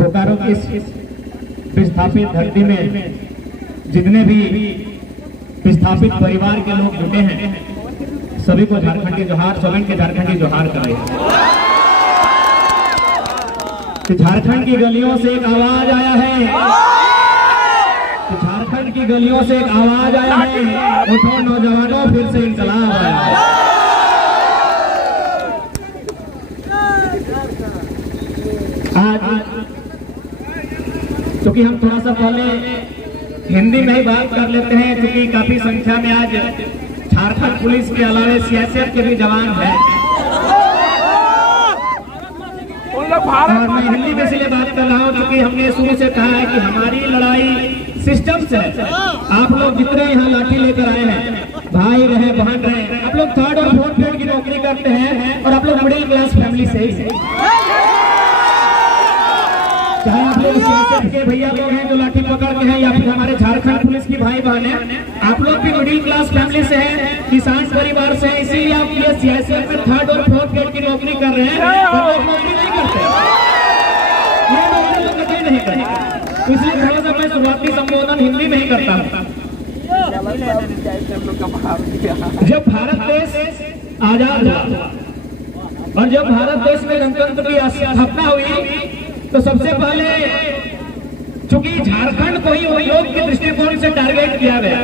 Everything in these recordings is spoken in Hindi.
बोकारो की विस्थापित धरती में जितने भी विस्थापित परिवार के लोग जुटे हैं, सभी को झारखंडी जोहार, सभी के झारखंडी जोहार कराए। झारखंड की गलियों से एक आवाज आया है, झारखंड की गलियों से एक आवाज आया है, उठो नौजवानों फिर से इंकलाब आया है। आज क्योंकि हम थोड़ा सा पहले हिंदी में ही बात कर लेते हैं, क्योंकि काफी संख्या में आज झारखंड पुलिस के अलावा सीआईएसएफ के भी जवान हैं, और मैं हिंदी में इसलिए बात कर रहा हूँ क्योंकि हमने शुरू से कहा है कि हमारी लड़ाई सिस्टम से है। आप लोग जितने यहाँ लाठी लेकर आए हैं, भाई रहे बहन रहे, आप लोग 3rd और 4th ग्रेड की नौकरी करते हैं और आप लोग मिडिल क्लास फैमिली से ही, चाहे आप लोग सीआईएसएफ के भैया लोग हैं जो लाठी पकड़ के हैं, या फिर हमारे झारखंड पुलिस की भाई बहन है, आप लोग भी मिडिल क्लास फैमिली से हैं, किसान परिवार से, इसीलिए आप ये सीआईएसएफ में 3rd और 4th ग्रेड की नौकरी कर रहे हैं, और लोग नौकरी नहीं करते, ये नौकरी लोग कभी नहीं करते। इसलिए थोड़ा सा मैं शुरुआती संबोधन हिंदी में ही करता हूँ। जब भारत देश आजाद हुआ और जब भारत देश में गणतंत्र की स्थापना हुई, तो सबसे पहले चूंकि झारखंड को ही उद्योग के दृष्टिकोण से टारगेट किया गया,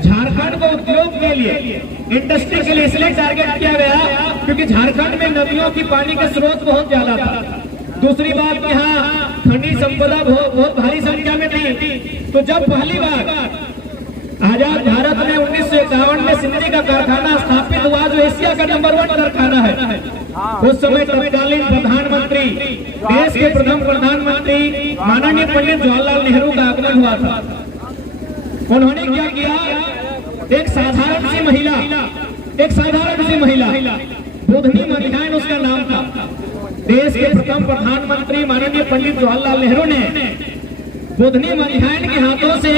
झारखंड को उद्योग के लिए, इंडस्ट्री के लिए इसलिए टारगेट किया गया क्योंकि झारखंड में नदियों की पानी का स्रोत बहुत ज्यादा था। दूसरी बात, यहाँ खनिज संपदा बहुत भारी संख्या में थी। तो जब पहली बार आजाद भारत में 1951 में सिंदरी का कारखाना स्थापित हुआ, जो एशिया का नंबर 1 कारखाना है, उस समय तत्कालीन प्रधानमंत्री, देश के प्रथम प्रधानमंत्री माननीय पंडित जवाहरलाल नेहरू का आगमन हुआ था। उन्होंने क्या किया, एक साधारण सी महिला बुधनी मध्याह्न उसका नाम था, देश के प्रथम प्रधानमंत्री माननीय पंडित जवाहरलाल नेहरू ने बुधनी मध्याह्न के हाथों से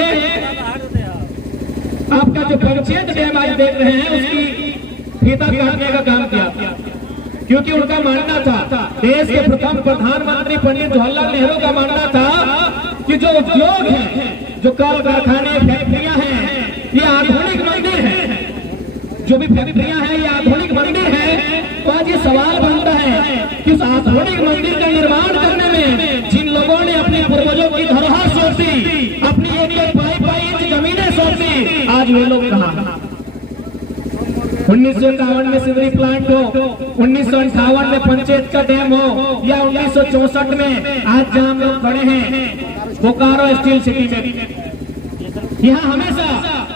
आपका जो पंचायत डैम आज देख रहे हैं उसकी फीता काटने का काम किया, क्योंकि उनका मानना था, देश के प्रथम प्रधानमंत्री पंडित जवाहरलाल नेहरू का मानना था कि जो उद्योग है, जो कल कारखाने, फैक्ट्रियां हैं, ये आधुनिक मंदिर है, जो भी फैक्ट्रियां हैं ये आधुनिक मंदिर है। तो आज ये सवाल बनता है कि उस आधुनिक मंदिर का निर्माण करने में जिन लोगों ने अपने पूर्वजों की धरोहर सौंपी, अपनी एक पाई इंच जमीनें सौंपी, आज वे लोग कहाँ? 1951 में सिंदरी प्लांट हो, 1958 में पंचायत का डैम हो, या 1964 में आज जहाँ हम लोग खड़े हैं बोकारो स्टील सिटी में, यहाँ हमेशा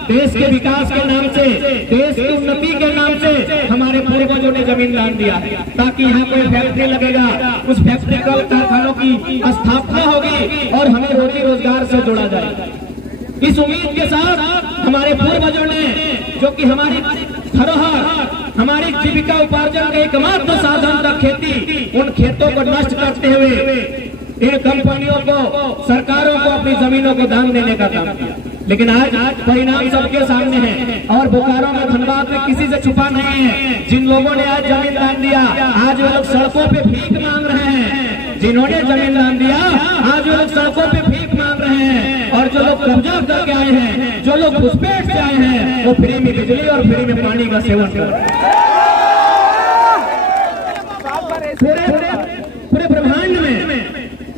देश के विकास के नाम से, देश की उन्नति के नाम से हमारे पूर्वजों ने जमीन दान दिया, ताकि यहाँ कोई फैक्ट्री लगेगा, उस फैक्ट्री कल कारखानों की स्थापना होगी और हमें रोजी रोजगार से जोड़ा जाए। इस उम्मीद के साथ हमारे पूर्वजों ने, जो कि हमारी धरोहर, हमारी जीविका उपार्जन का एकमात्र साधन था खेती, उन खेतों को नष्ट करते हुए इन कंपनियों को, सरकारों को अपनी जमीनों को दान देने का काम किया। लेकिन आज परिणाम सबके सामने है, और बोकारो में, धनबाद में किसी से छुपा नहीं है। जिन लोगों ने आज जमीन दान दिया, आज वे लोग सड़कों पे भीख मांग रहे हैं। जिन्होंने जमीन दान दिया, आज वे लोग सड़कों पे भीख मांग रहे हैं, और जो लोग कब्जा करके आए हैं, जो लोग घुसपैठ से आए हैं, वो फ्री में बिजली और फ्री में पानी का सेवन कर रहे हैं। पूरे ब्रह्मांड में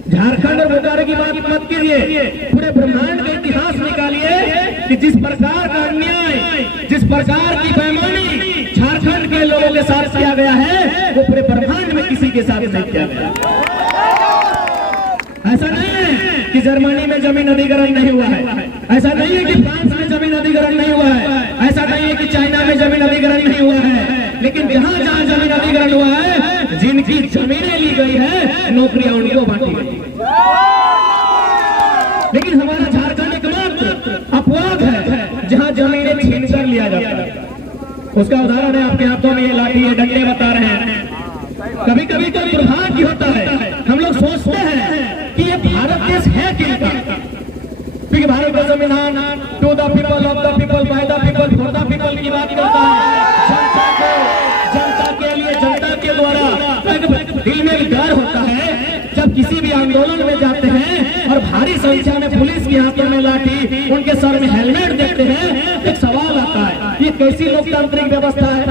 झारखंड और बोकारो की बात मत कीजिए, पूरे ब्रह्मांड का इतिहास निकालिए कि जिस प्रकार का अन्याय, जिस प्रकार की बेईमानी झारखंड के लोगों के साथ किया गया है, वो पूरे ब्रह्मांड में किसी के साथ नहीं किया गया। ऐसा नहीं है कि जर्मनी में जमीन अधिग्रहण नहीं हुआ है, ऐसा नहीं है कि फ्रांस में जमीन अधिग्रहण नहीं हुआ है, ऐसा नहीं है कि चाइना में जमीन अधिग्रहण नहीं हुआ है, लेकिन जहां जहां जमीन अधिग्रहण हुआ है, जिनकी जमीनें ली गई है, नौकरियां उनको बांटी गई। लेकिन हमारा झारखंड एकमात्र अपवाद है जहां जमीनें छीन कर लिया जाता है। उसका उदाहरण है आपके हाथों में ये लाठी, ये डंडे बता रहे हैं। कभी कभी तो दुर्भाग्य होता है, हम लोग सोचते हैं कि ये भारत देश है किनका, भाई का संविधान to the people, of the people, by the people, for the people की बात करता है। जनता को, जनता के लिए, जनता के द्वारा दिल में डर होता है जब किसी भी आंदोलन में जाते हैं और भारी संख्या में पुलिस के हाथों में लाठी, उनके सर में हेलमेट देखते हैं। एक सवाल आता है, ये कैसी लोकतांत्रिक व्यवस्था है?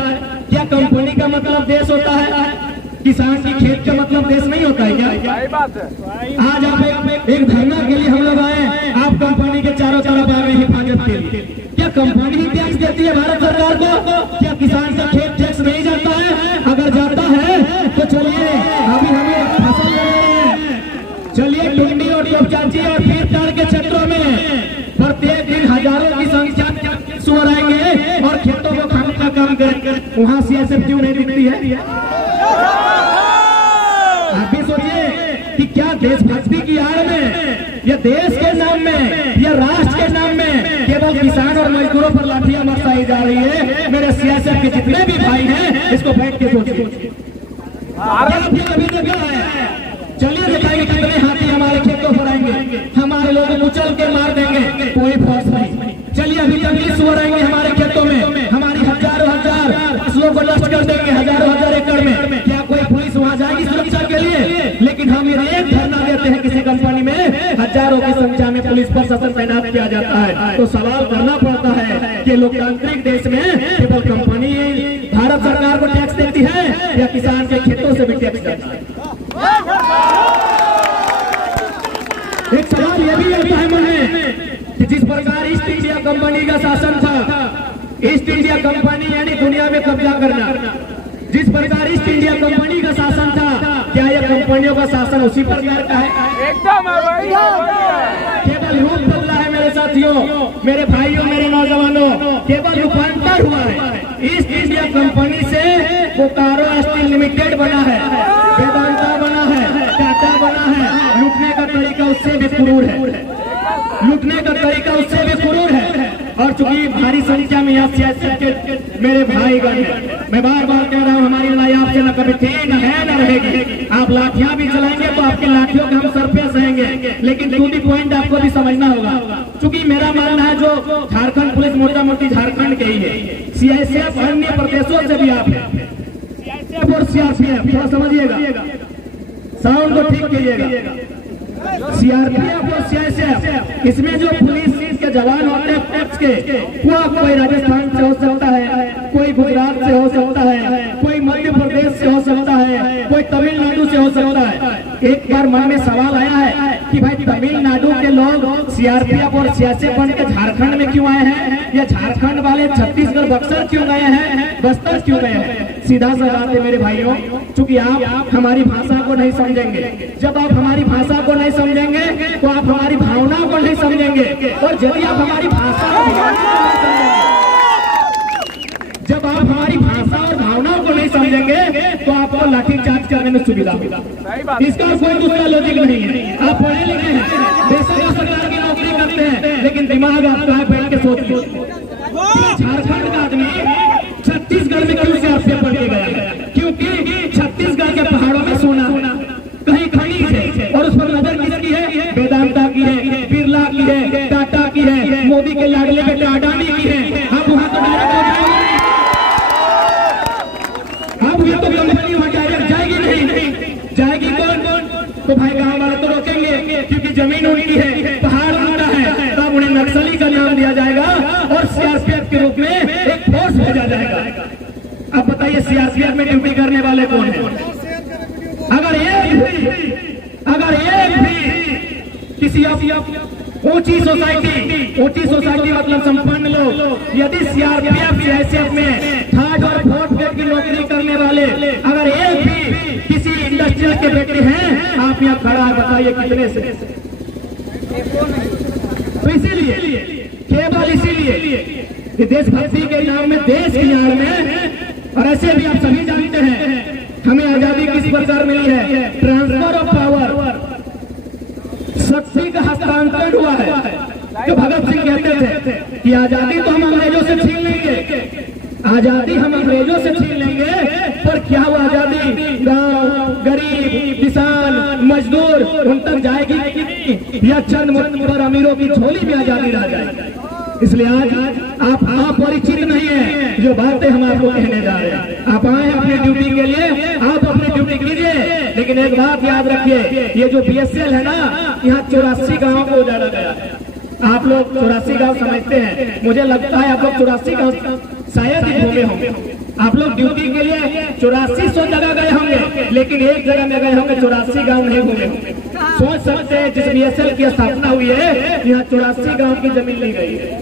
क्या कंपनी का मतलब देश होता है? किसान की खेत का मतलब देश नहीं होता है क्या? बात है। आज आप एक धरना के लिए हम लोग आए, आप कंपनी के चारों तरफ आ गए हिफाजत के लिए। क्या कंपनी ही टैक्स देती है भारत सरकार को? क्या किसान का खेत टैक्स नहीं जाता है? अगर जाता है तो चलिए, अभी हमें फसल ले रहे हैं, चलिए टुंडी और टोपचाची और फिर तार के क्षेत्रों में प्रत्येक दिन हजारों की संख्या सुअर आएंगे और खेतों को खाने का काम करेंगे। वहाँ सीएसएफ क्यों नहीं दिखती है? आप भी सोचिए कि क्या देशभक्ति की आड़ में या देश के नाम में या राष्ट्र के नाम में केवल किसान और मजदूरों पर लाठियां बरसाई जा रही है। मेरे सीएसएफ के जितने भी भाई हैं, इसको बैठ के सोचिए। अभी देखा है, चलिए दिखाएंगे कितने हाथी हमारे खेतों पर आएंगे, हमारे लोग कुचल के मार देंगे, कोई फोर्स नहीं। चलिए अभी तक सुअर आएंगे हमारे खेतों में, हमारी हजारों हजार फसलों को नष्ट कर देंगे, हजारों हजार एकड़ में। क्या कोई पुलिस वहां जाएगी सुरक्षा के लिए? लेकिन हम एक धरना देते हैं किसी कंपनी में, हजारों की संख्या में पुलिस प्रशासन तैनात किया जाता है। तो सवाल करना पड़ता है कि लोकतांत्रिक देश में केवल कंपनी भारत सरकार को टैक्स देती है या किसान के खेतों से भी टैक्स देती है? एक सवाल यह भी आता है मन में कि जिस प्रकार ईस्ट इंडिया कंपनी का शासन था, ईस्ट इंडिया कंपनी यानी दुनिया में कब्जा करना, जिस प्रकार ईस्ट इंडिया कंपनी का शासन था, क्या यह कंपनियों का शासन उसी प्रकार का है? एकदम केवल रूप बदला है मेरे साथियों, मेरे भाइयों, मेरे नौजवानों, केवल रूपांतर हुआ है। ईस्ट इंडिया कंपनी से बोकारो स्टील लिमिटेड बना है, वेदांता बना है, टाटा बना है। लूटने का तरीका उससे भी क्रूर है, लूटने का तरीका उससे भी क्रूर है। और चूंकि भारी संख्या में यहाँ सियासत के मेरे भाईगण हैं, मैं बार बार कह रहा हूँ, हमारी लड़ाई आपसे न कभी थी, न है, न रहेगी। आप लाठियां भी चलाएंगे तो आपकी लाठियों के हम सर पे सहेंगे, लेकिन टू दी पॉइंट आपको भी समझना होगा। चूंकि मेरा मानना है जो झारखंड पुलिस मोटा मोटी झारखंड के ही है, सीआईएसएफ अन्य प्रदेशों से भी आप है, सीआईएसएफ और सीआरपीएफ, थोड़ा समझिएगा, साउंड को ठीक कीजिएगा। सीआरपीएफ और सीआईएसएफ, इसमें जो पुलिस के जवान होते हैं टैक्स के, वो कोई राजस्थान से हो सकता है, कोई गुजरात से हो सकता है, कोई मध्य प्रदेश से हो सकता है, कोई तमिलनाडु से हो सकता है। एक बार मन में सवाल आया है कि भाई तमिलनाडु के लोग सीआरपीएफ और सीआईएसएफ बन के झारखंड में क्यों आए हैं, या झारखंड वाले छत्तीसगढ़ बक्सर क्यों गए हैं, बस्तर क्यों गए हैं? सीधा सा बात है मेरे भाइयों, चूंकि आप हमारी भाषा को नहीं समझेंगे। जब आप हमारी भाषा को नहीं समझेंगे तो आप हमारी भावना को नहीं समझेंगे, और यदि आप हमारी भाषा जब आप हमारी भाषा और भावनाओं को नहीं समझेंगे तो आपको लाठीचार्ज करने में सुविधा होगा। इसका कोई दूसरा लॉजिक नहीं है। आप पढ़े लिखे हैं, बेशक सरकार की नौकरी करते हैं, लेकिन दिमाग आपका है, बैठ के सोचिए। झारखंड का आदमी छत्तीसगढ़ में क्यों सीआरपीएफ पढ़ के गया? क्योंकि छत्तीसगढ़ के पहाड़ों में सोना कहीं खनिज है, और उस पर नजर किसकी है? वेदांता की है, बिरला की है, टाटा की है, मोदी के लाडले बेटे अडानी की है। आप वहां तो डायरेक्ट हो जाएंगे, अब ये तो कंपनी वहां डायरेक्ट जाएगी नहीं, जाएगी कौन? तो भाई गांव वाले तो रोकेंगे, क्योंकि जमीन उनकी है, पहाड़ उनका है। तब उन्हें नक्सली का नाम दिया जाएगा और सीआरपीएफ के रूप में एक फोर्स भेजा जाएगा। अब बताइए सीआरपीएफ में ड्यूटी करने वाले कौन है? अगर एक भी किसी ऊंची सोसाइटी मतलब संपन्न लोग, यदि सीआरपीएफ सीआईएसएफ में थर्ड और फोर्थ ग्रेड की नौकरी करने वाले अगर एक भी किसी इंडस्ट्रियल के बेटे हैं, आप यहाँ खड़ा है, बताइए कितने से? तो इसीलिए, केवल इसीलिए कि देशभक्ति के नाम में, देश की आड़ में, और ऐसे भी आप सभी जानते हैं हमें आजादी किस प्रकार मिली है? ट्रांसफर ऑफ पावर, शक्ति का हस्तांतरण हुआ है। जो भगत सिंह कहते थे कि आजादी तो हम अंग्रेजों से छीन लेंगे, आजादी हम अंग्रेजों से छीन लेंगे, पर क्या हुआ आजादी? गांव, गरीब, किसान, मजदूर उन तक जाएगी या चंद पर अमीरों की झोली में आजादी रह जाएगी। इसलिए आज आप अपरिचित नहीं है जो बातें हम आपको कहने जा रहे हैं। आप आए हैं अपनी ड्यूटी के लिए, आप अपनी ड्यूटी कीजिए, लेकिन एक बात याद रखिए, ये जो बीएसएल है ना, यहाँ 84 गाँव को उजाड़ा गया है। आप लोग 84 गाँव समझते हैं, मुझे लगता है आप लोग 84 गाँव शायद ही घूमे होंगे। आप लोग ड्यूटी के लिए 8400 जगह गए होंगे, लेकिन एक जगह में गए होंगे, 84 गांव नहीं घूमे होंगे। सोच सकते हैं जिस बीएसएल की स्थापना हुई है, यहाँ 84 गांव की जमीन ली गई है।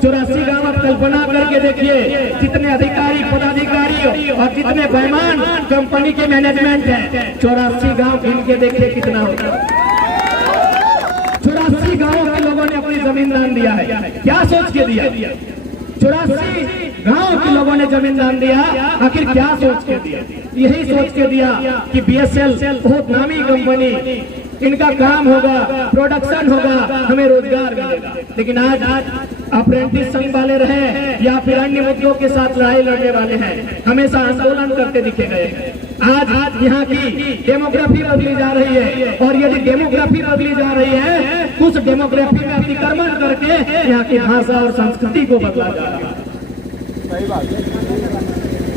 84 गांव आप कल्पना करके देखिए, जितने अधिकारी पदाधिकारी और जितने बेईमान कंपनी के मैनेजमेंट है, 84 गांव गिन के देखिए कितना होगा। 84 गांवों के लोगों ने अपनी जमीन दान दिया है। क्या सोच के दिया? 84 गांव के लोगों ने जमीन दान दिया। आखिर क्या सोच के दिया? यही सोच के दिया कि बीएसएल बहुत नामी कंपनी, इनका काम होगा, प्रोडक्शन होगा, हमें रोजगार मिलेगा। लेकिन आज अप्रेंटिस संघ वाले रहे या फिर अन्य मुद्दों के साथ लड़ाई लड़ने वाले हैं, हमेशा आंदोलन करते दिखे गए हैं। आज यहाँ की डेमोग्राफी बदली जा रही है, और यदि डेमोग्राफी बदली जा रही है, कुछ डेमोग्राफी में अतिक्रमण करके यहाँ की भाषा और संस्कृति को बदला जा रहा है।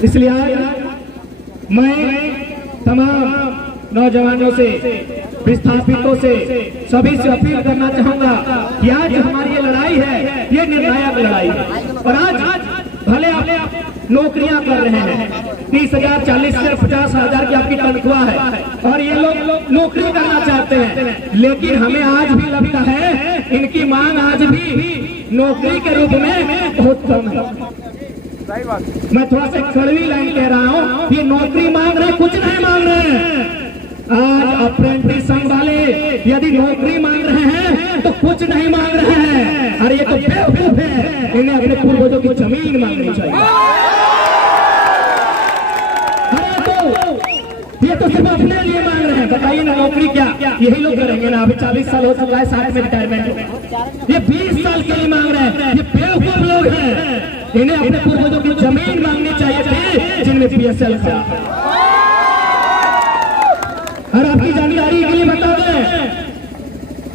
इसलिए आज मैं तमाम नौजवानों से, विस्थापितों से, सभी से अपील करना चाहूंगा कि आज हमारी ये लड़ाई है, ये निर्णायक लड़ाई है। और आज भले आप नौकरियां कर रहे हैं, 30,000, 40,000 से 50,000 की आपकी तनख्वाह है, और ये लोग नौकरी करना चाहते हैं, लेकिन हमें आज भी लगता है इनकी मांग आज भी नौकरी के रूप में बहुत कम है। मैं थोड़ा सा कड़वी लाइन कह रहा हूँ, ये नौकरी मांग रहे, कुछ नहीं मांग रहे हैं। आज अप्रेंटिस संघ वाले यदि नौकरी मांग रहे हैं तो कुछ नहीं मांग रहे हैं। अरे ये तो बेवकूफ है, इन्हें अपने पूर्वजों की जमीन मांगनी चाहिए। ये तो सिर्फ अपने लिए मांग रहे हैं। बताइए ना, नौकरी क्या यही लोग करेंगे ना? अभी 40 साल हो चुका है, 60 में रिटायरमेंट हो, ये 20 साल के लिए मांग रहे हैं। ये बेवकूफ लोग हैं, इन्हें अपने पूर्वजों की जमीन मांगनी चाहिए थी जिनमें बीएसएल था। और आपकी जानकारी के लिए बता दें,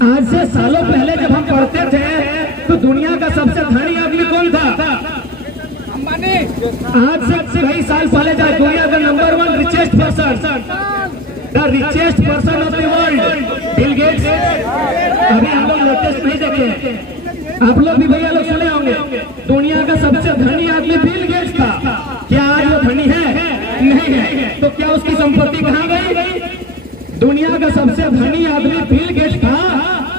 आज से सालों पहले जब हम पढ़ते थे तो दुनिया का सबसे धनी आदमी कौन था? अंबानी। आज से कई साल पहले जब दुनिया का number 1 richest person, the richest person of the world, Bill Gates. अभी हम लोग लेटेस्ट नहीं देखे, आप लोग भी भैया लोग सुने होंगे, दुनिया का सबसे धनी आदमी बिल गेट्स था। क्या आज वो धनी है? नहीं है। तो क्या उसकी संपत्ति कहाँ गई? दुनिया का सबसे धनी आदमी बिल गेट्स था,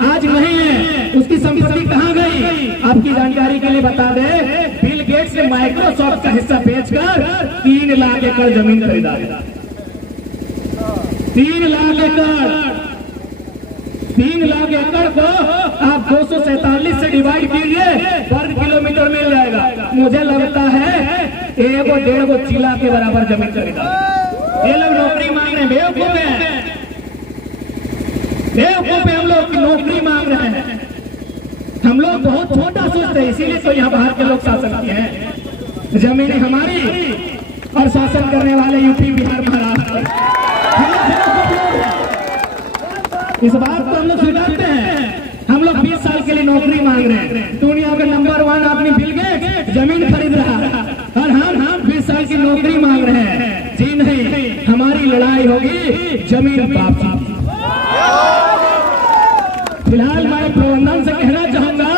आज नहीं है। उसकी संपत्ति कहाँ गई? आपकी जानकारी के लिए बता दें, बिल गेट्स ने माइक्रोसॉफ्ट का हिस्सा बेचकर 3 लाख एकड़ जमीन खरीदा है। 3 लाख एकड़, 3 लाख एकड़ को आप 247 से डिवाइड कीजिए, वर्ग किलोमीटर मिल जाएगा। मुझे लगता है 1.5 जिला के बराबर जमीन खरीदा। ये लोग नौकरी मांग रहे हैं, बेवकूफ है, बेवकूफ है। हम लोग नौकरी मांग रहे हैं, हम लोग बहुत छोटा सोचते हैं, इसीलिए तो यहाँ बाहर के लोग शासन किए हैं। जमीनें हमारी और शासन करने वाले यूपी, बिहार, महाराष्ट्र। इस बात को हम लोग स्वीकारते हैं। हम लोग 20 साल के लिए नौकरी मांग रहे हैं। दुनिया का नंबर 1 आदमी बिल गेट्स जमीन खरीद रहा है, और हम 20 साल की नौकरी मांग रहे हैं। जी नहीं, हमारी लड़ाई होगी जमीन प्राप्त। फिलहाल मैं प्रबंधन से कहना चाहूंगा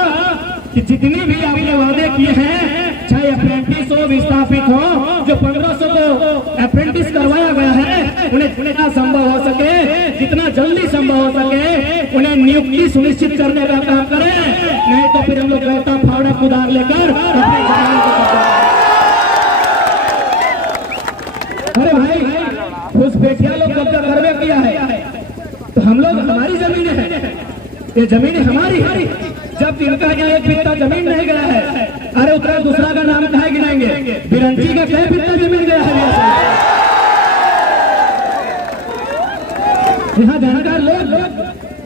कि जितनी भी आपने वादे किए हैं, चाहे अप्रेंटिस हो, विस्थापित हो, जो 1500 को अप्रेंटिस करवाया गया है, उन्हें जितना संभव हो सके, जितना जल्दी संभव हो सके, उन्हें नियुक्ति सुनिश्चित करने का काम करें। नहीं तो फिर हम लोग गलता फावड़ा कुदार लेकर अपने जमीन को। अरे भाई, उस बेटिया लोग कब्जा करवे किया है, तो हम लोग, हमारी जमीन है, ये जमीन हमारी है। जब इनका यहाँ एक बित्ता जमीन नहीं गया है, अरे उतना दूसरा का नाम कहाँ गिनाएंगे? बिरंची का कई बित्ता जमीन गया है। यहाँ जानकार लोग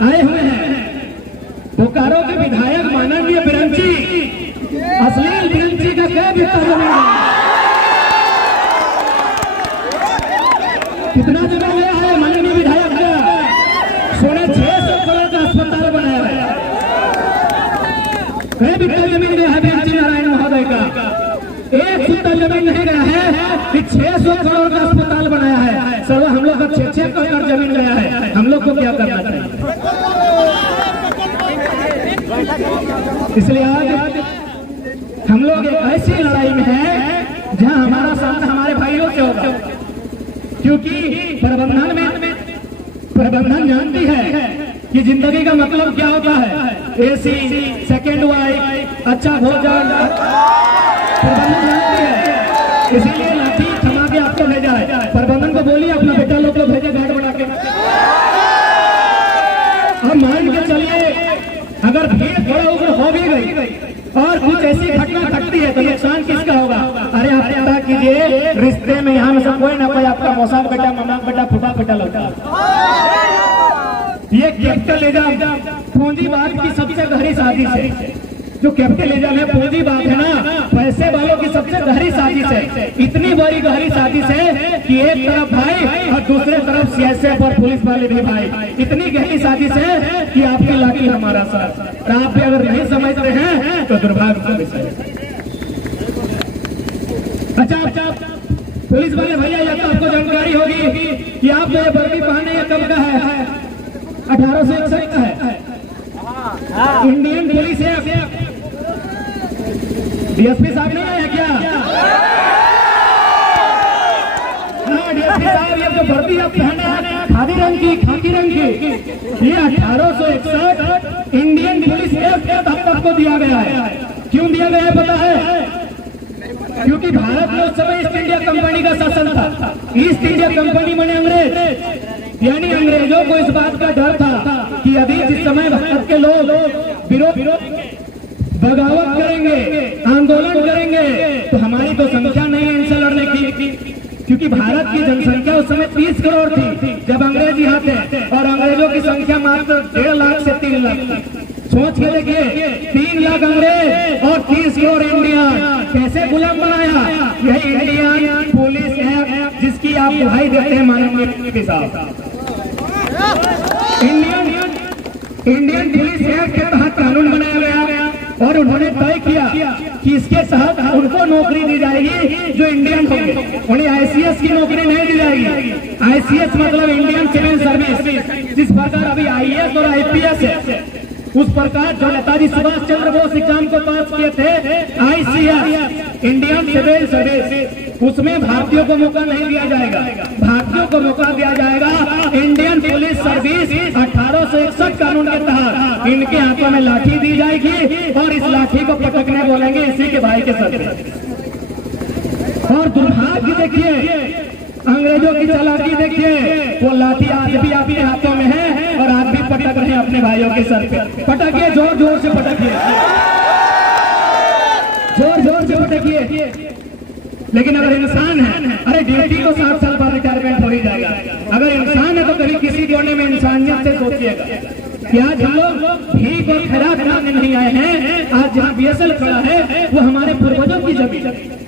आए हुए हैं। बोकारो के विधायक माननीय बिरंची, अश्लील बिरंची का कई बित्ता जमीन गया, कितना जगह गया है माननीय विधायक का? कि 600 करोड़ का अस्पताल बनाया है, सर हम लोग का 6-6 एकड़ जमीन गया है, हम लोग को क्या करना चाहिए? इसलिए आज हम लोग एक ऐसी लड़ाई में हैं जहां हमारा सामना हमारे भाइयों से होगा, क्योंकि प्रबंधन जानती है कि जिंदगी का मतलब क्या होता है। एसी, सेकंड वाइफ, अच्छा भोजन, प्रबंधन जानती है, इसीलिए लाठी थमा के आपको भेजा है। प्रबंधन को बोलिए अपना बेटा लोग को भेजे गार्ड बना के। अब मान के चलिए अगर भीड़ थोड़ा उग्र हो भी गई और कुछ ऐसी घटना घटती है तो नुकसान किसका होगा? अरे आप पता कीजिए, रिश्ते में यहाँ में से कोई ना कोई आपका मौसा बेटा, मामा बेटा, फूफा बेटा लगता है। ये कैपिटलिज्म पूंजीवाद की सबसे गहरी साजिश है। जो कैपिटलिज्म है पूंजीवाद है ना, पैसे वालों की सबसे गहरी साजिश है। इतनी बड़ी गहरी साजिश है कि एक तरफ भाई और दूसरे तरफ सीएसएफ और पुलिस वाले भी भाई। इतनी गहरी साजिश है कि आपकी लाठी हमारा साथ। आप भी अगर नहीं समझते हैं तो दुर्भाग्य का विषय है। अच्छा, पुलिस वाले भैया या तो आपको जानकारी होगी कि आप जो ये वर्दी पहने ये कब का है? 1861 का है। इंडियन पुलिस है। डीएसपी साहब नहीं आया क्या? हाँ डीएसपी साहब, ये जो वर्दी आप पहने हैं खाकी रंग की, ये 1861 इंडियन पुलिस एक्ट आपको दिया गया है। क्यों दिया गया है पता है? क्योंकि भारत में उस समय ईस्ट इंडिया कंपनी का शासन था। ईस्ट इंडिया कंपनी माने अंग्रेज, यानी अंग्रेजों को इस बात का डर था कि अभी जिस समय भारत के लोग बगावत करेंगे, आंदोलन करेंगे, तो हमारी तो संख्या नहीं है इनसे लड़ने की। क्योंकि भारत की जनसंख्या उस समय 30 करोड़ थी जब अंग्रेज यहाँ थे, और अंग्रेजों की संख्या मात्र 1.5 लाख से 3 लाख थी। सोच के देखिए, 3 लाख अंग्रेज और 30 करोड़ इंडियन, कैसे गुलाम बनाया? यही इंडियन पुलिस एक्ट जिसकी आप दुहाई देते हैं माननीय के साथ। इंडियन पुलिस एक्ट के तहत कानून बनाया गया और उन्होंने तय किया कि इसके तहत उनको नौकरी दी जाएगी जो इंडियन होंगे। उन्हें आईसीएस की नौकरी नहीं दी जाएगी। आईसीएस मतलब इंडियन सिविल सर्विस। जिस प्रकार अभी आईएएस और आईपीएस है, उस प्रकार जो नेताजी सुभाष चंद्र बोस एग्जाम को पास किए थे, आईसीएस इंडियन सिविल सर्विस, उसमें भारतीयों को मौका नहीं दिया जाएगा। भारतीयों को मौका दिया जाएगा इंडियन पुलिस सर्विस 1861 कानून के तहत। इनके हाथों में लाठी दी जाएगी और इस लाठी को पटकने बोलेंगे इसी के भाई के सर पे। और दुर्भाग्य देखिए, अंग्रेजों की चालाकी देखिए, वो लाठी आज भी आपके हाथों में है और आज भी पटक रहे हैं अपने भाइयों के सर पे। पटकिए, जोर जोर से पटकिए, जोर जोर से पटकिए। लेकिन अगर इंसान है, अरे ड्यूटी को 7 साल बाद रिटायरमेंट हो ही जाएगा। अगर इंसान है तो कभी किसी कोने में इंसानियत से सोचिएगा कि आज हम लोग भीख और खैरात मांगने नहीं आए हैं। आज जहाँ बीएसएल खड़ा है वो हमारे पूर्वजों की जमीन,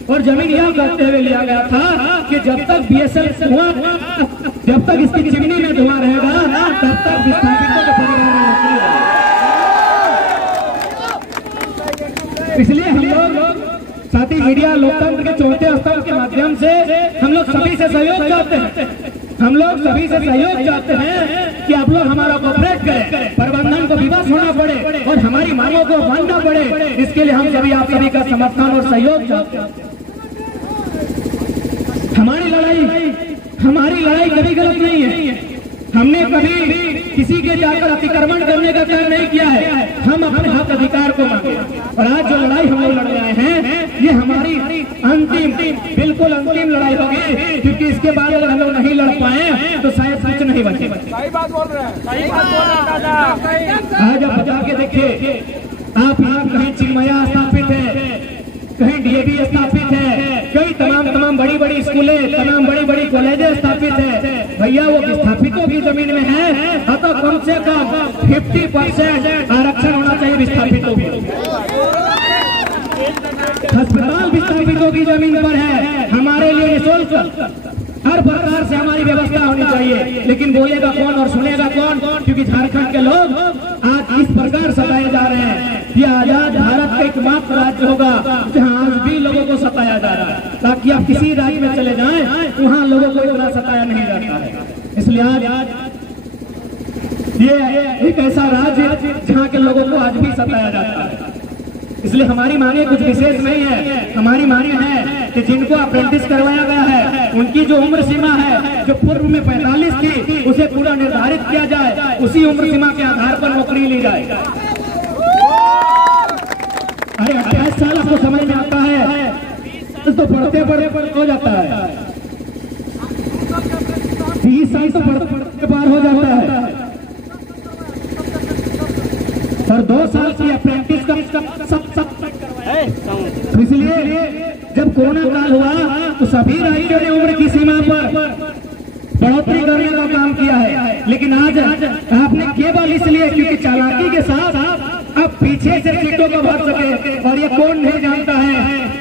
और जमीन यह कहते हुए लिया गया था कि जब तक बीएसएल धुआं, जब तक इसकी चिमनी में धुआं रहेगा तब तक विस्थापितों के परिवार में नौकरी। इसलिए हम लोग साथी मीडिया लोकतंत्र के चौथे स्तंभ के माध्यम से हम लोग सभी से सहयोग चाहते हैं। हम लोग सभी से सहयोग चाहते हैं कि आप लोग हमारा कोऑपरेट करें, प्रबंधन को विवश होना पड़े और हमारी मांगों को मानना पड़े। इसके लिए हम सभी आप सभी का समर्थन और सहयोग चाहते हैं। हमारी लड़ाई कभी गलत नहीं है। हमने कभी किसी के जाकर अतिक्रमण करने का काम नहीं किया है। हम अपने हक अधिकार को मांगे, और आज जो लड़ाई हम लोग लड़ रहे हैं ये हमारी बिल्कुल अंतिम लड़ाई होगी, क्योंकि इसके बाद अगर हम लोग नहीं लड़ पाए तो शायद कुछ नहीं बचे। सही बात बोल रहे हैं, सही बात बोल रहे हैं दादा। आज आप बता के देखिए, आप यहाँ कहीं चिन्मया स्थापित है, कहीं डीएवी स्थापित है, कई तमाम बड़ी स्कूलें, तमाम बड़ी कॉलेजें स्थापित है। भैया वो विस्थापितों की जमीन में है, तो कम से कम 50% आरक्षण होना चाहिए विस्थापितों की। अस्पताल विस्थापितों की जमीन पर है, हमारे लिए निःशुल्क हर प्रकार से हमारी व्यवस्था होनी चाहिए। लेकिन बोलेगा कौन और सुनेगा कौन? क्योंकि झारखंड के लोग आज इस प्रकार सताए जा रहे हैं। ये आजाद भारत का एकमात्र राज्य होगा जहां आज भी लोगों को सताया जा रहा है। कि आप किसी राज्य में चले जाएं वहां लोगों को इतना सताया नहीं जाता है। इसलिए आज ये एक ऐसा राज्य जहाँ के लोगों को आज भी सताया जाता है। इसलिए हमारी मांगे कुछ विशेष नहीं है। हमारी मांगे है कि जिनको अप्रेंटिस करवाया गया है उनकी जो उम्र सीमा है जो पूर्व में 45 थी उसे पूरा निर्धारित किया जाए, उसी उम्र सीमा के आधार पर नौकरी ली जाए। अरे 28 साल आपको समझ में आता है तो पढ़ते पढ़ते हो जाता है, 20 साल तो पढ़ते पार हो जाता है और 2 साल की अप्रेंटिस का सब तो इसलिए जब कोरोना काल हुआ तो सभी राज्यों ने उम्र की सीमा पर बढ़ोतरी करने का काम किया है। लेकिन आज आपने केवल इसलिए क्योंकि चालाकी के साथ अब पीछे से सीटों को भर सके, और ये कौन नहीं जानता है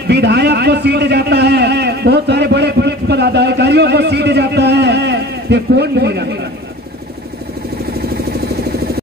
विधायक को सीट जाता है, बहुत सारे बड़े पदाधिकारियों को सीट जाता है, ये कौन नहीं जानता।